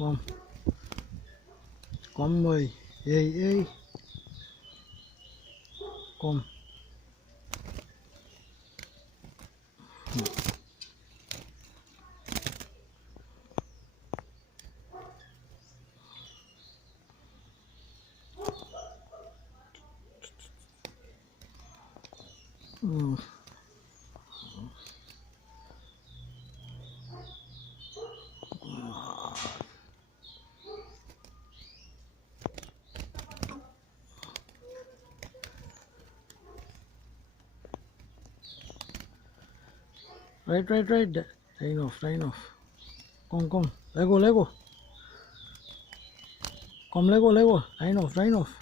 Come. Come boy. Hey, hey. Come. Mm. Right. Line off. Come. Lego. Come, Lego. Line off.